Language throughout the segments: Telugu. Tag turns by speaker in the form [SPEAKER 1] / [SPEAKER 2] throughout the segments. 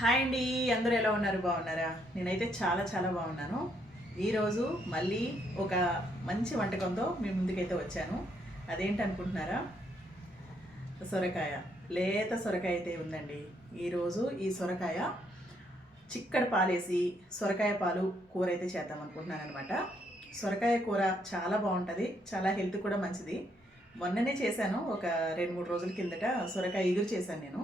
[SPEAKER 1] హాయ్ అండి అందరూ ఎలా ఉన్నారు? బాగున్నారా? నేనైతే చాలా చాలా బాగున్నాను. ఈరోజు మళ్ళీ ఒక మంచి వంటకంతో మీ ముందుకైతే వచ్చాను. అదేంటి అనుకుంటున్నారా సొరకాయ. లేత సొరకాయ అయితే ఉందండి. ఈరోజు ఈ సొరకాయ చిక్కడి పాలేసి సొరకాయ పాలు కూర అయితే చేద్దాం అనుకుంటున్నాను అనమాట సొరకాయ కూర చాలా బాగుంటుంది చాలా హెల్త్ కూడా మంచిది. మొన్ననే చేశాను ఒక రెండు మూడు రోజుల కిందట సొరకాయ ఎగురు చేశాను నేను.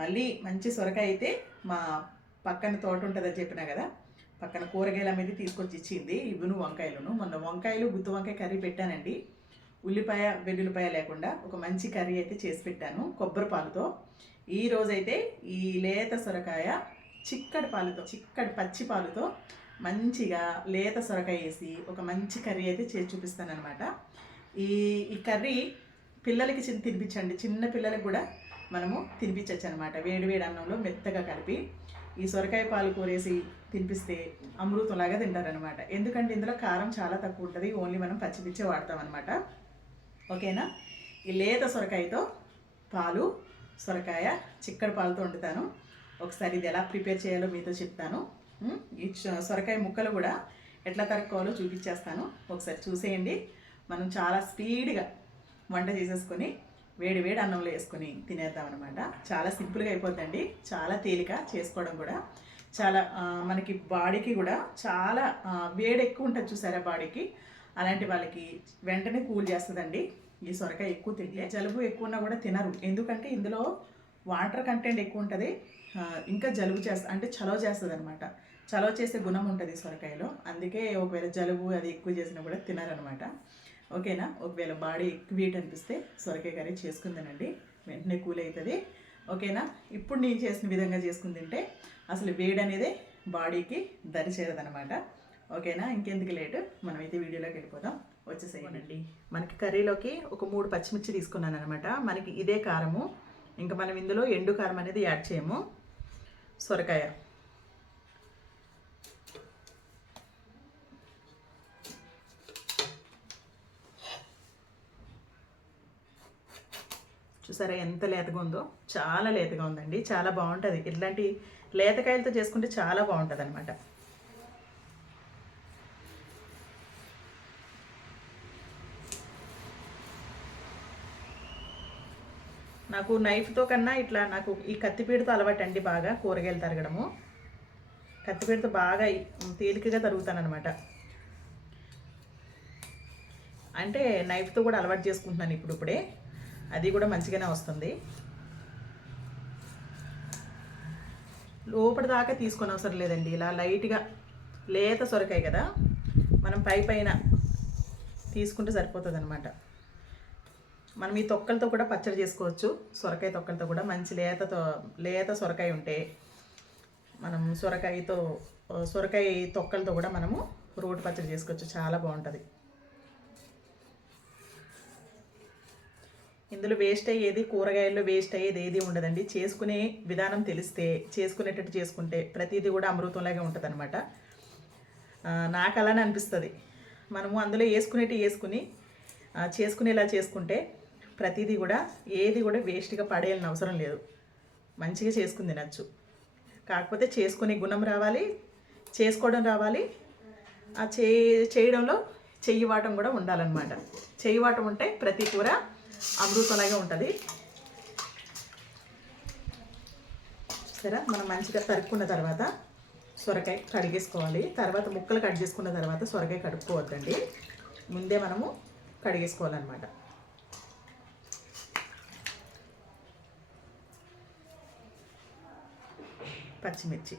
[SPEAKER 1] మళ్ళీ మంచి సొరకాయ అయితే మా పక్కన తోట ఉంటుందని చెప్పినా కదా పక్కన కూరగాయల మీద తీసుకొచ్చి ఇచ్చింది ఇవ్వును వంకాయలను. మొన్న వంకాయలు గుత్తి వంకాయ కర్రీ పెట్టానండి. ఉల్లిపాయ వెల్లుల్లిపాయ లేకుండా ఒక మంచి కర్రీ అయితే చేసి పెట్టాను కొబ్బరి పాలుతో. ఈ రోజైతే ఈ లేత సొరకాయ చిక్కడి పాలుతో చిక్కడి పచ్చి పాలుతో మంచిగా లేత సొరకాయ వేసి ఒక మంచి కర్రీ అయితే చేసి చూపిస్తాను అనమాట ఈ ఈ కర్రీ పిల్లలకి చిన్న తినిపించండి. చిన్న పిల్లలకు కూడా మనము తినిపించవచ్చు అనమాట వేడి వేడి అన్నంలో మెత్తగా కలిపి ఈ సొరకాయ పాలు కూరేసి తినిపిస్తే అమృతంలాగా తింటారనమాట ఎందుకంటే ఇందులో కారం చాలా తక్కువ ఉంటుంది. ఓన్లీ మనం పచ్చిపిచ్చే వాడతాం అనమాట ఓకేనా? ఈ లేత సొరకాయతో పాలు సొరకాయ చిక్కడి పాలతో వండుతాను. ఒకసారి ఇది ఎలా ప్రిపేర్ చేయాలో మీతో చెప్తాను. ఈ సొరకాయ ముక్కలు కూడా ఎట్లా తరుక్కోవాలో చూపించేస్తాను. ఒకసారి చూసేయండి. మనం చాలా స్పీడ్గా వంట చేసేసుకొని వేడి వేడి అన్నంలో వేసుకొని తినేద్దాం అనమాట చాలా సింపుల్గా అయిపోతుందండి చాలా తేలిక చేసుకోవడం కూడా. చాలా మనకి బాడీకి కూడా చాలా వేడి ఎక్కువ ఉంటుంది చూసారా బాడీకి? అలాంటి వాళ్ళకి వెంటనే కూల్ చేస్తుందండి. ఈ సొరకాయ ఎక్కువ తింటే జలుబు ఎక్కువ ఉన్నా కూడా తినరు. ఎందుకంటే ఇందులో వాటర్ కంటెంట్ ఎక్కువ ఉంటుంది. ఇంకా జలుబు చేస్తా అంటే చలవ చేస్తుంది అనమాట చలవ చేసే గుణం ఉంటుంది సొరకాయలో. అందుకే ఒకవేళ జలుబు అది ఎక్కువ చేసినా కూడా తినరనమాట ఓకేనా? ఒకవేళ బాడీ ఎక్కువ హీట్ అనిపిస్తే సొరకాయ కర్రీ చేసుకుందానండి. వెంటనే కూల్ అవుతుంది ఓకేనా? ఇప్పుడు నేను చేసిన విధంగా చేసుకుని తింటే అసలు వేడి అనేది బాడీకి దరిచేరదనమాట ఓకేనా? ఇంకెందుకు లేటు? మనమైతే వీడియోలోకి వెళ్ళిపోదాం. వచ్చేసేయనండి మనకి కర్రీలోకి ఒక మూడు పచ్చిమిర్చి తీసుకున్నాను అనమాట మనకి ఇదే కారము. ఇంకా మనం ఇందులో ఎండు కారం అనేది యాడ్ చేయము. సొరకాయ. చూసారా ఎంత లేతగా ఉందో చాలా లేతగా ఉందండి. చాలా బాగుంటుంది. ఇట్లాంటి లేతకాయలతో చేసుకుంటే చాలా బాగుంటుంది అనమాట నాకు నైఫ్తో కన్నా ఇట్లా నాకు ఈ కత్తిపీడతో అలవాటు అండి బాగా కూరగాయలు తరగడము. కత్తిపీడతో బాగా తేలికగా తేలికగా తరుగుతానమాట అంటే నైఫ్తో కూడా అలవాటు చేసుకుంటున్నాను ఇప్పుడు ఇప్పుడే అది కూడా మంచిగానే వస్తుంది. లోపల దాకా తీసుకొని అవసరం లేదండి. ఇలా లైట్గా లేత సొరకాయ కదా మనం పై పైన తీసుకుంటే సరిపోతుంది అనమాట మనం ఈ తొక్కలతో కూడా పచ్చడి చేసుకోవచ్చు. సొరకాయ తొక్కలతో కూడా మంచి లేతతో లేత సొరకాయ ఉంటే మనం సొరకాయతో సొరకాయ తొక్కలతో కూడా మనము రోటి పచ్చడి చేసుకోవచ్చు. చాలా బాగుంటుంది. ఇందులో వేస్ట్ అయ్యేది కూరగాయల్లో వేస్ట్ అయ్యేది ఏది ఉండదండి. చేసుకునే విధానం తెలిస్తే చేసుకునేటట్టు చేసుకుంటే ప్రతిదీ కూడా అమృతంలాగే ఉంటుంది అనమాట నాకు అలానే అనిపిస్తుంది. మనము అందులో వేసుకునేటి వేసుకుని చేసుకునేలా చేసుకుంటే ప్రతిదీ కూడా ఏది కూడా వేస్ట్గా పడేయాలని అవసరం లేదు. మంచిగా చేసుకుని తినచ్చు. కాకపోతే చేసుకునే గుణం రావాలి చేసుకోవడం రావాలి. ఆ చే చేయడంలో చెయ్యి వాటం కూడా ఉండాలన్నమాట. చెయ్యి వాటం ఉంటే ప్రతి కూర అమృతంలాగా ఉంటుంది. సరే మనం మంచిగా తరుక్కున్న తర్వాత సొరకాయ కడిగేసుకోవాలి. తర్వాత ముక్కలు కట్ చేసుకున్న తర్వాత సొరకాయ కడుక్కోవద్దండి. ముందే మనము కడిగేసుకోవాలన్నమాట. పచ్చిమిర్చి.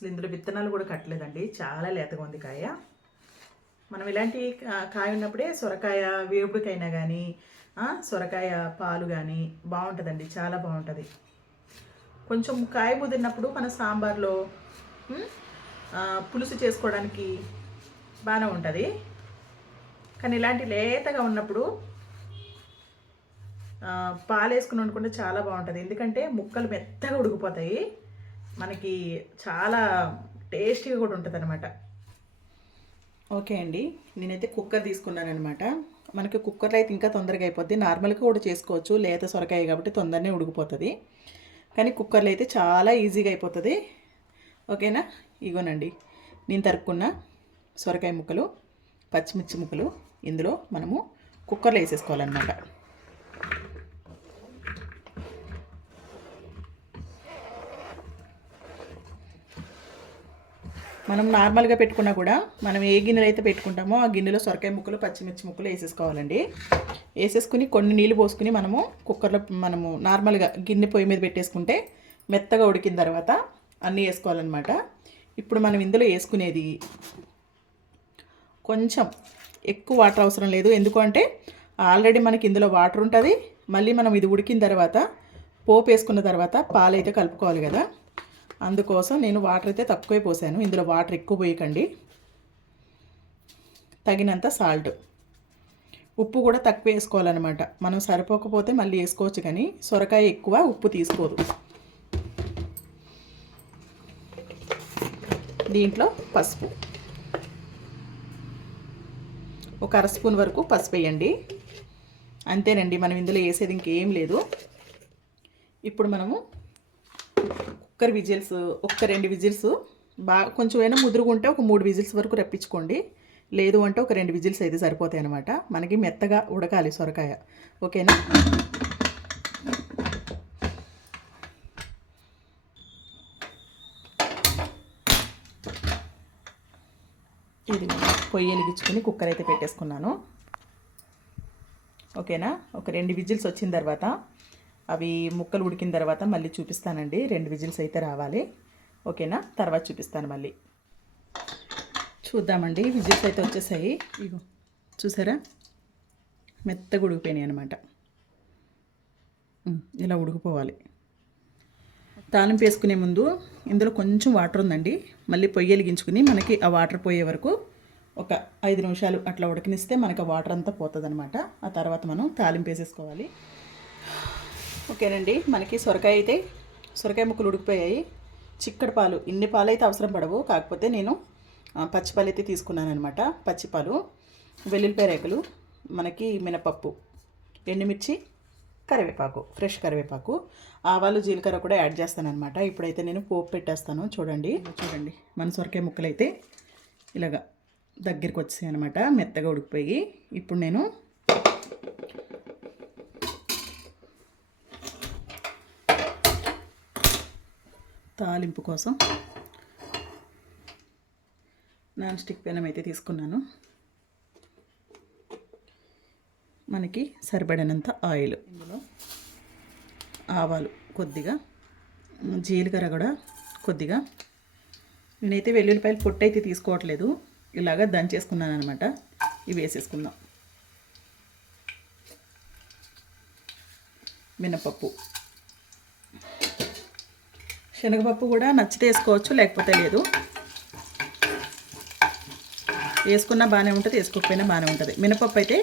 [SPEAKER 1] అసలు ఇందులో విత్తనాలు కూడా కట్టలేదండి. చాలా లేతగా ఉంది కాయ. మనం ఇలాంటి కా- కాయ ఉన్నప్పుడే సొరకాయ వేపుడికైనా కానీ సొరకాయ పాలు కానీ బాగుంటుందండి. చాలా బాగుంటుంది. కొంచెం కాయ ముదిరినప్పుడు మన సాంబార్లో పులుసు చేసుకోవడానికి బాగానే ఉంటుంది. కానీ ఇలాంటి లేతగా ఉన్నప్పుడు పాలు వేసుకుని వండుకుంటే చాలా బాగుంటుంది. ఎందుకంటే ముక్కలు మెత్తగా ఉడికిపోతాయి. మనకి చాలా టేస్టీగా కూడా ఉంటుంది అనమాట ఓకే అండి. నేనైతే కుక్కర్ తీసుకున్నాను అనమాట మనకి కుక్కర్లో అయితే ఇంకా తొందరగా అయిపోద్ది. నార్మల్గా కూడా చేసుకోవచ్చు. లేత సొరకాయ కాబట్టి తొందరనే ఉడికిపోతుంది. కానీ కుక్కర్లో అయితే చాలా ఈజీగా అయిపోతుంది. ఓకేనా? ఇగోనండి. నేను తరుక్కున్న సొరకాయ ముక్కలు పచ్చిమిర్చి ముక్కలు ఇందులో మనము కుక్కర్లో వేసేసుకోవాలన్నమాట. మనం నార్మల్గా పెట్టుకున్నా కూడా మనం ఏ గిన్నెలు అయితే పెట్టుకుంటామో ఆ గిన్నెలో సొరకాయ ముక్కలు పచ్చిమిర్చి ముక్కలు వేసేసుకోవాలండి. వేసేసుకుని కొన్ని నీళ్ళు పోసుకుని మనము కుక్కర్లో మనము నార్మల్గా గిన్నె పొయ్యి మీద పెట్టేసుకుంటే మెత్తగా ఉడికిన తర్వాత అన్నీ వేసుకోవాలన్నమాట. ఇప్పుడు మనం ఇందులో వేసుకునేది కొంచెం ఎక్కువ వాటర్ అవసరం లేదు. ఎందుకంటే ఆల్రెడీ మనకి ఇందులో వాటర్ ఉంటుంది. మళ్ళీ మనం ఇది ఉడికిన తర్వాత పోపు వేసుకున్న తర్వాత పాలైతే కలుపుకోవాలి కదా. అందుకోసం నేను వాటర్ అయితే తక్కువే పోసాను. ఇందులో వాటర్ ఎక్కువ పోయకండి. తగినంత సాల్ట్ ఉప్పు కూడా తక్కువ వేసుకోవాలన్నమాట. మనం సరిపోకపోతే మళ్ళీ వేసుకోవచ్చు కానీ సొరకాయ ఎక్కువ ఉప్పు తీసుకోదు. దీంట్లో పసుపు. ఒక అర స్పూన్ వరకు పసుపు వేయండి. అంతేనండి మనం ఇందులో వేసేది ఇంకేం లేదు. ఇప్పుడు మనము కుక్కర్ విజిల్స్ ఒక్క రెండు విజిల్స్ బాగా కొంచెం ముదురుగుంటే ఒక మూడు విజిల్స్ వరకు రప్పించుకోండి. లేదు అంటే ఒక రెండు విజిల్స్ అయితే సరిపోతాయి అనమాట మనకి మెత్తగా ఉడకాలి సొరకాయ. ఓకేనా? ఇది పొయ్యి వెలిగించుకొని కుక్కర్ అయితే పెట్టేసుకున్నాను. ఓకేనా? ఒక రెండు విజిల్స్ వచ్చిన తర్వాత అవి ముక్కలు ఉడికిన తర్వాత మళ్ళీ చూపిస్తానండి. రెండు విజిల్స్ అయితే రావాలి. ఓకేనా? తర్వాత చూపిస్తాను మళ్ళీ. చూద్దామండి. విజిల్స్ అయితే వచ్చేసాయి. ఇగో చూసారా? మెత్తగా ఉడికిపోయినాయి అనమాట ఇలా ఉడికిపోవాలి. తాలింపు వేసుకునే ముందు ఇందులో కొంచెం వాటర్ ఉందండి. మళ్ళీ పొయ్యి వెలిగించుకుని మనకి ఆ వాటర్ పోయే వరకు ఒక ఐదు నిమిషాలు అట్లా ఉడకనిస్తే మనకు ఆ వాటర్ అంతా పోతుంది ఆ తర్వాత మనం తాలింపు వేసేసుకోవాలి. ఓకేనండి మనకి సొరకాయ అయితే సొరకాయ ముక్కలు ఉడికిపోయాయి. చిక్కడి పాలు ఇన్ని పాలు అయితే అవసరం పడవు. కాకపోతే నేను పచ్చిపాలు అయితే తీసుకున్నాను అనమాట పచ్చిపాలు వెల్లుల్లిపాయ రేకులు మనకి మినపప్పు ఎండుమిర్చి కరివేపాకు ఫ్రెష్ కరివేపాకు ఆవాలు జీలకర్ర కూడా యాడ్ చేస్తానమాట ఇప్పుడైతే నేను పోపు పెట్టేస్తాను. చూడండి చూడండి మన సొరకాయ ముక్కలు అయితే ఇలాగా దగ్గరికి వచ్చాయి అనమాట మెత్తగా ఉడికిపోయి. ఇప్పుడు నేను తాలింపు కోసం నాన్ స్టిక్ పెనం అయితే తీసుకున్నాను. మనకి సరిపడినంత ఆయిల్ ఇందులో ఆవాలు కొద్దిగా జీలకర్ర కూడా కొద్దిగా. నేనైతే వెల్లుల్లిపాయలు పొట్టు అయితే తీసుకోవట్లేదు ఇలాగా దంచేసుకున్నాను అనమాట ఇవి వేసేసుకుందాం. మినపప్పు. శనగపప్పు కూడా నచ్చితే వేసుకోవచ్చు లేకపోతే లేదు. వేసుకున్నా బాగానే ఉంటుంది వేసుకోకపోయినా బాగానే ఉంటుంది. మినపప్పు అయితే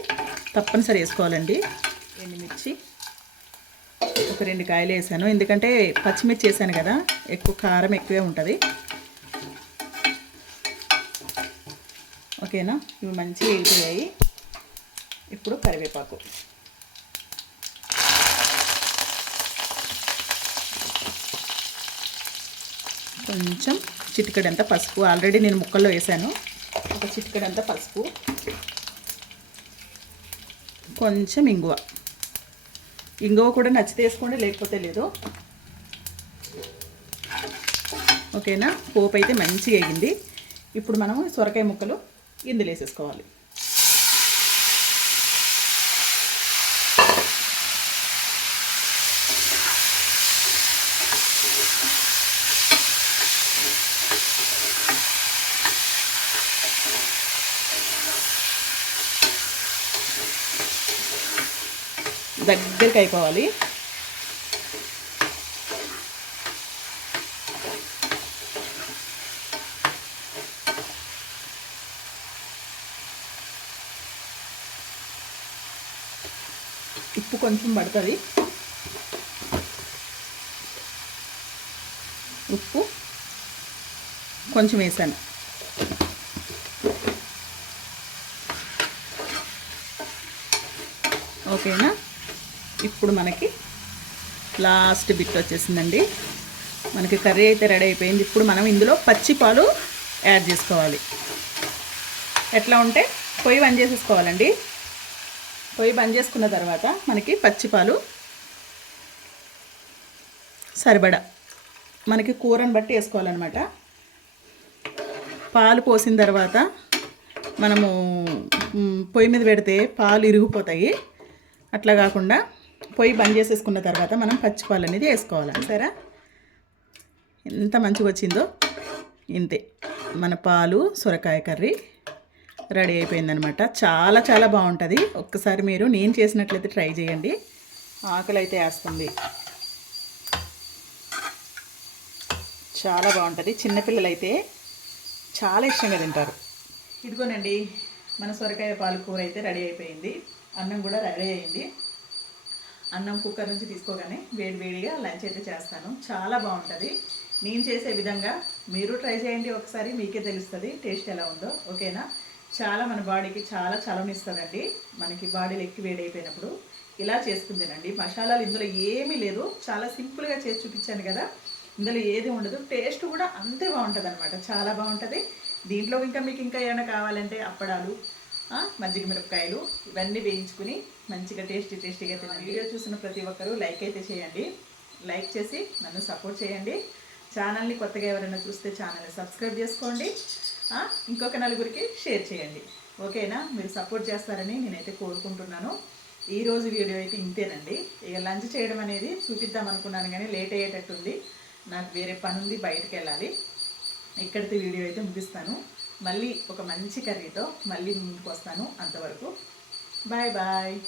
[SPEAKER 1] తప్పనిసరి వేసుకోవాలండి. ఎండుమిర్చి. ఒక రెండు కాయలు వేసాను. ఎందుకంటే పచ్చిమిర్చి వేసాను కదా ఎక్కువ కారం ఎక్కువే ఉంటుంది. ఓకేనా? ఇవి మంచిగా వేగిపోయాయి. ఇప్పుడు కరివేపాకు. కొంచెం చిటికడంత పసుపు. ఆల్రెడీ నేను ముక్కల్లో వేసాను ఒక చిటికడంత పసుపు. కొంచెం ఇంగువ. ఇంగువ కూడా నచ్చితే వేసుకోండి లేకపోతే లేదు. ఓకేనా? పోపు అయితే మంచిగా వేగింది. ఇప్పుడు మనం సొరకాయ ముక్కలు ఇందులో వేసేసుకోవాలి. దగ్గరికి అయిపోవాలి ఉప్పు కొంచెం పడుతుంది. ఉప్పు కొంచెం వేసాను. ఓకేనా? ఇప్పుడు మనకి లాస్ట్ బిట్ వచ్చేసిందండి. మనకి కర్రీ అయితే రెడీ అయిపోయింది. ఇప్పుడు మనం ఇందులో పచ్చి పాలు యాడ్ చేసుకోవాలి. ఎట్లా ఉంటే పొయ్యి బంద్ చేసేసుకోవాలండి. పొయ్యి బంద్ చేసుకున్న తర్వాత మనకి పచ్చి పాలు సరిపడా. మనకి కూరని బట్టి వేసుకోవాలన్నమాట. పాలు పోసిన తర్వాత మనము పొయ్యి మీద పెడితే పాలు ఇరిగిపోతాయి. అట్లా కాకుండా పొయ్యి బంద్ చేసేసుకున్న తర్వాత మనం పచ్చిపాలు అనేది వేసుకోవాలి. సరే? ఎంత మంచిగా వచ్చిందో ఇంతే. మన పాలు సొరకాయ కర్రీ రెడీ అయిపోయిందనమాట చాలా చాలా బాగుంటుంది. ఒక్కసారి మీరు నేను చేసినట్లయితే ట్రై చేయండి. ఆకలి అయితే వేస్తుంది. చాలా బాగుంటుంది. చిన్నపిల్లలు అయితే చాలా ఇష్టంగా తింటారు. ఇదిగోనండి మన సొరకాయ పాలు కూర అయితే రెడీ అయిపోయింది. అన్నం కూడా రెడీ అయింది. అన్నం కుక్కర్ నుంచి తీసుకోగానే వేడి వేడిగా లంచ్ అయితే చేస్తాను. చాలా బాగుంటుంది. నేను చేసే విధంగా మీరు ట్రై చేయండి. ఒకసారి మీకే తెలుస్తుంది టేస్ట్ ఎలా ఉందో. ఓకేనా? చాలా మన బాడీకి చాలా చలవనిస్తుందండి. మనకి బాడీలో ఎక్కి వేడి అయిపోయినప్పుడు ఇలా చేసుకుని తినండి మసాలాలు ఇందులో ఏమీ లేదు. చాలా సింపుల్గా చేసి చూపించాను కదా. ఇందులో ఏది ఉండదు. టేస్ట్ కూడా అంతే బాగుంటుంది అనమాట చాలా బాగుంటుంది. దీంట్లో ఇంకా మీకు ఇంకా ఏమైనా కావాలంటే అప్పడాలు మజ్జిగ మిరపకాయలు ఇవన్నీ వేయించుకుని మంచిగా టేస్టీ టేస్టీగా తినండి. వీడియో చూసిన ప్రతి ఒక్కరూ లైక్ అయితే చేయండి. లైక్ చేసి నన్ను సపోర్ట్ చేయండి. ఛానల్ని కొత్తగా ఎవరైనా చూస్తే ఛానల్ని సబ్స్క్రైబ్ చేసుకోండి. ఇంకొక నలుగురికి షేర్ చేయండి. ఓకేనా? మీరు సపోర్ట్ చేస్తారని నేనైతే కోరుకుంటున్నాను. ఈ రోజు వీడియో అయితే ఇంతేనండి. ఇక లంచ్ చేయడం అనేది చూపిద్దాం అనుకున్నాను కానీ లేట్ అయ్యేటట్టుంది. నాకు వేరే పని ఉంది బయటకు వెళ్ళాలి. ఇక్కడితో వీడియో అయితే ముగిస్తాను. మళ్ళీ ఒక మంచి కర్రీతో మళ్ళీ ముందుకు వస్తాను అంతవరకు. Bye bye.